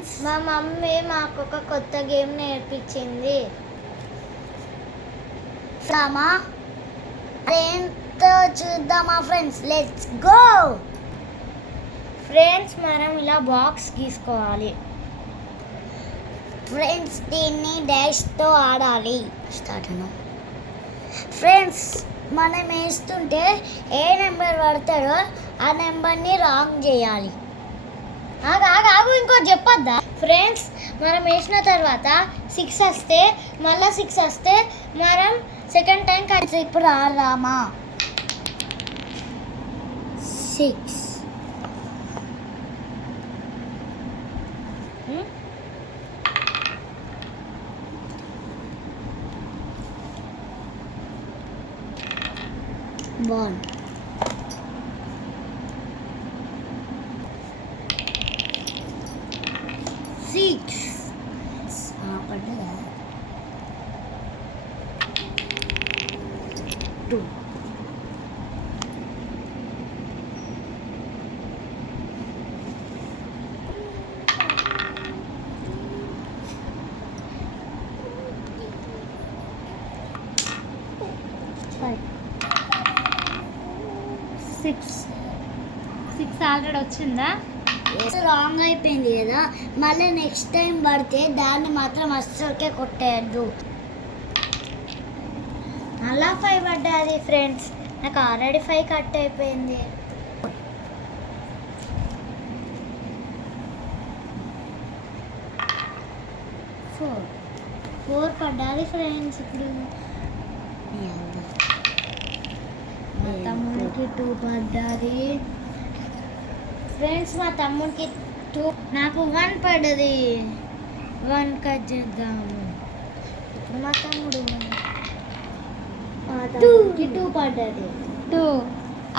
Friends, మా mummy మాకు ఒక కొత్త గేమ్ నేర్పించింది. ఏంటో చూద్దామా ఫ్రెండ్స్? Let's go. ఫ్రెండ్స్, మనం ఇలా బాక్స్ గీసుకోవాలి. ఫ్రెండ్స్, దీన్ని డాష్తో ఆడాలి. స్టార్ట్ అను. ఫ్రెండ్స్, మనం వేస్తుంటే ఏ నెంబర్ పడతాడో ఆ నెంబర్ని రాంగ్ చేయాలి. ఆగు, ఇంకో చెప్పొద్దా? ఫ్రెండ్స్, మనం వేసిన తర్వాత 6 వస్తే మళ్ళీ 6 వస్తే మనం సెకండ్ టైం కలిసి ఇప్పుడు ఆడదామా? 6 1 6 పడ్డదా? 2 6 ఆల్రెడీ వచ్చిందా? రాంగ్ అయిపోయింది కదా, మళ్ళీ నెక్స్ట్ టైం పడితే దాన్ని మాత్రం అస్సలకే కొట్టేయద్దు. అలా 5 పడ్డది. ఫ్రెండ్స్, నాకు ఆల్రెడీ 5 కట్ అయిపోయింది. 4 పడ్డది. ఫ్రెండ్స్, ఇప్పుడు మా తమ్ముడికి 2 పడ్డది. ఫ్రెండ్స్, మా తమ్ముడికి 2, నాకు 1 పడ్డది. 1 కట్ చేద్దాము. ఇప్పుడు మా తమ్ముడికి 2 పడ్డది. 2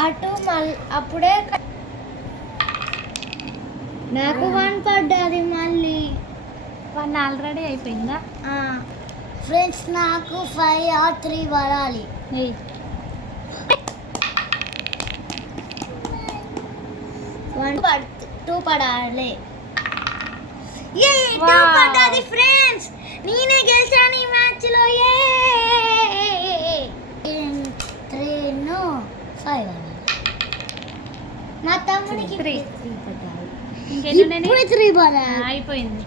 అటు మళ్ళీ అప్పుడే నాకు 1 పడ్డది. మళ్ళీ 1 ఆల్రెడీ అయిపోయిందా? ఫ్రెండ్స్, నాకు 5 or 3 పడాలి. 2 పడాలి. 2 పడ్డది. ఫ్రెండ్స్, నేనే గెలిచాను ఈ మ్యాచ్లో. 3 5 మా తమ్ముడికి 3 పడ్డాయి. ఇంకెన్ని ఇప్పుడు 3 పడాలి. అయిపోయింది.